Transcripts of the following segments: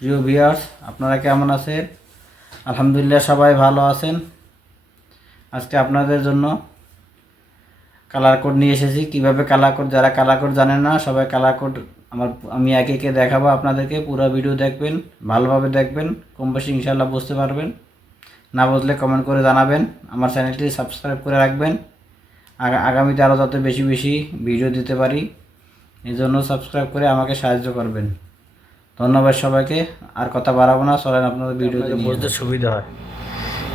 প্রিয় ভিউয়ার্স, আপনারা কেমন আছেন? আলহামদুলিল্লাহ সবাই ভালো আছেন। আজকে আপনাদের জন্য কালার কোড নিয়ে এসেছি। কিভাবে কালার কোড, যারা কালার কোড জানেন না সবাই কালার কোড আমি একে একে দেখাবো আপনাদেরকে। পুরো ভিডিও দেখবেন, ভালোভাবে দেখবেন, কম বেশি ইনশাআল্লাহ বুঝতে পারবেন। না বুঝলে কমেন্ট করে জানাবেন। আমার চ্যানেলটি সাবস্ক্রাইব করে রাখবেন, আগামীতে আরও যাতে বেশি বেশি ভিডিও দিতে পারি এই জন্য সাবস্ক্রাইব করে আমাকে সাহায্য করবেন। ধন্যবাদ সবাইকে। আর কথা বাড়াবো না, চলেন আপনাদের ভিডিওতে বুঝতে সুবিধা হয়।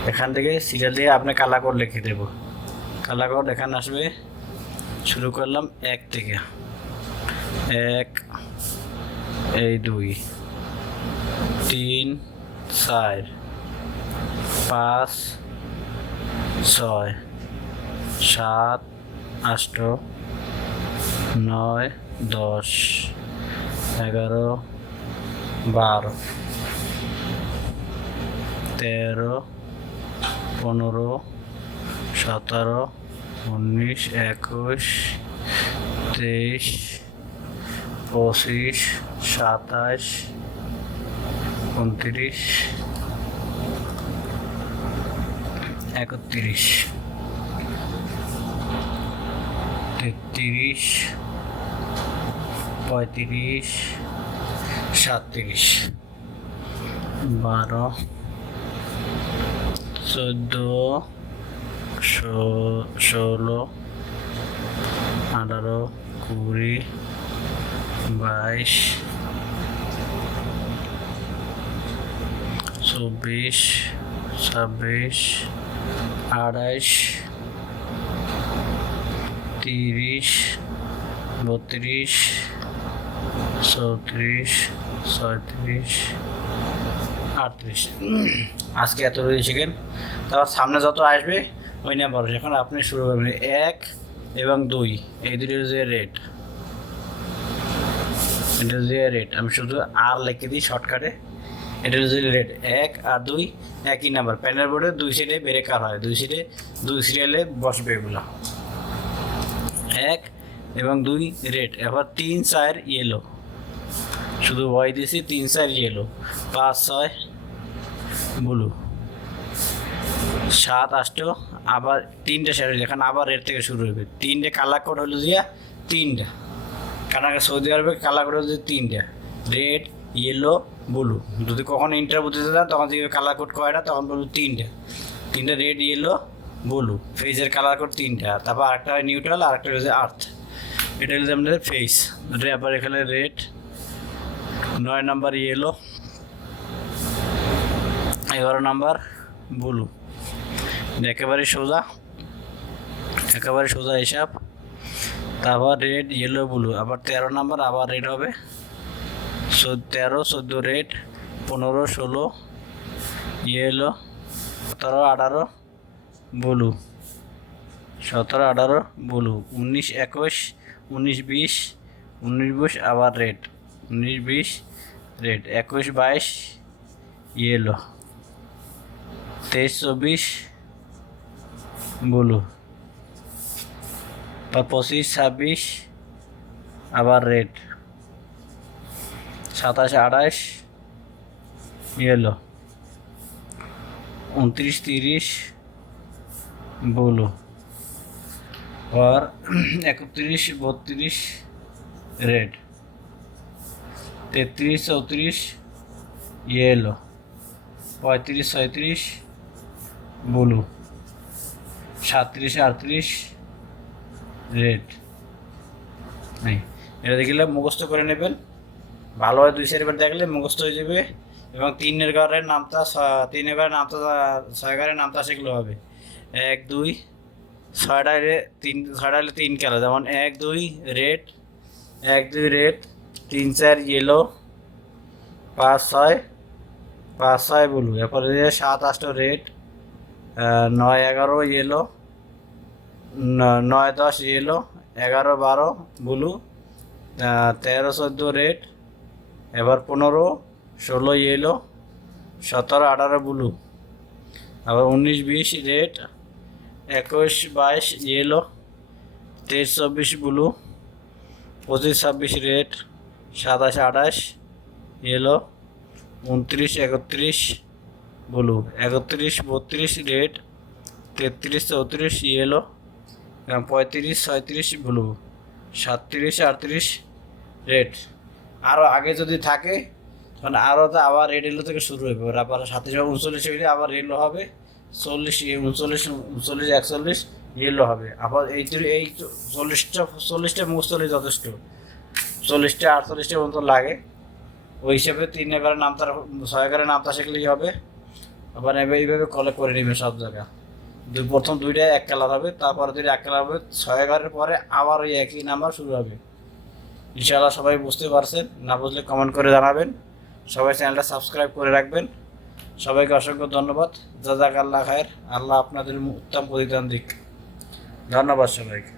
এখান থেকে সিরিয়াল দিয়ে আপনি কালার কোড লিখে দেব। কালার কোড এখানে আসবে। শুরু করলাম 1 থেকে। 1, এই 2, 3, 4, 5, 6, 7, 8, 9, 10, 11, 12, 13, 15, 17, 19, 21, 23, 25, 27, 29, 31, 33, 35, 37, 12, 14, 16, 18, 20, 22, 24, 26, 28, 30, 32, 34, 36, 38। আজকে এত রয়েছে। তারপর সামনে যত আসবে ওই নাম্বার। এখন আপনি শুরু করবেন 1 এবং 2, এই দুটো যে রেট, এটা যে রেট আমি শুধু আর লিখে দিই শর্টকাটে। এটা যে রেট 1 আর 2 একই নাম্বার। প্যানেল বোর্ডে 2 সাইডে ব্রেকার হয়, 2 সাইডে 2 সিরিয়ালে বসবে এগুলো। 1 এবং 2 রেড। এবার 3, 4 ইয়েলো, শুধু ওয়াই দিয়েছি। 3, 4 ইয়েলো, 5, 6 ব্লু, 7, 8 আবার 3টে শেষ হয়েছে। এখন আবার রেড থেকে শুরু হবে। 3টে কালার কোড হলো দিয়া 3টা। কারণ সৌদি আরবে কালার কোড হচ্ছে 3টা, রেড, ইয়েলো, ব্লু। যদি কখনো ইন্টারভিউ দিতে যান তখন দেখবে কালার কোড কয়টা, তখন বলবো 3টা রেড, ইয়েলো, ব্লু। ফেসের কালার কোড 3টা। তারপর আরেকটা হয় নিউট্রাল, আরেকটা হচ্ছে আর্থ। এটা হচ্ছে আমাদের ফেস। আবার এখানে red, 9 number yellow, 11 number blue. একেবারে সোজা হিসাব। তারপর রেড, ইয়েলো, ব্লু। আবার 13 নাম্বার আবার রেড হবে। 13, 14 রেড, 15, 16 ইয়েলো, 17, 18 ব্লু, 17, 18 ব্লু, 19, 21, 19, 20, 19, 20 আবার রেড, 19, 20 রেড, 21, 22 ইয়েলো, 23, 24 ব্লু, 25, 26 আবার রেড, 27, 28 ইয়েলো, 29, 30 ব্লু, और 31, 32 रेड, 33, 34 येलो, 35, 36 ब्लू, 37, 38 রেড। नहीं এটা দেখলে মুখস্থ করে নেবেন ভালোভাবে। 2-4বার দেখলে মুখস্থ হয়ে যাবে। এবং 3 ঘরের নামটা 6 ঘরের নামটা সেগুলো হবে 1, 2, 6টা 3 কালার। যেমন 1, 2 রেড, 1, 2 রেড, 3, 4 ইয়েলো, 5, 6 ব্লু। এরপরে 7, 8 red, 9, 11 yellow, 9, 10 yellow, 11, 12 blue, 13, 14 red, এবার 15, 16 ইয়েলো, 17, 18 ব্লু, আবার 19, 20 red, 21, 22 yellow, 23, 24 blue, 25, 26 red, 27, 28 yellow, 29 31 blue, 31 32 red, 33 34 yellow, 35 36 blue, 37 38 red. আরও আগে যদি থাকে মানে আরও তো আবার রেড এলো থেকে শুরু হবে, আবার 37 39 হইলে আবার রেডও হবে, 40 39 39 41 ইয়েলো হবে। আবার এই 40টা মুখ চলে যথেষ্ট, 40টা 48টা পর্যন্ত লাগে। ওই হিসাবে 3 এগারো নামতা 6 এগারো নামতা শিখলেই হবে। আবার এইভাবে কলেক্ট করে নেবে সব জায়গা। প্রথম দুইটা এক কালার হবে, তারপরে দুইটা এক কালার হবে, 6 এগারোর পরে আবার ওই একই নাম্বার শুরু হবে। ইনশাআল্লাহ সবাই বুঝতে পারছেন, না বুঝলে কমেন্ট করে জানাবেন। সবাই চ্যানেলটা সাবস্ক্রাইব করে রাখবেন। সবাইকে অসংখ্য ধন্যবাদ। জাযাকাল্লাহ খায়ের। আল্লাহ আপনাদের উত্তম প্রতিদান দিক। ধন্যবাদ সবাইকে।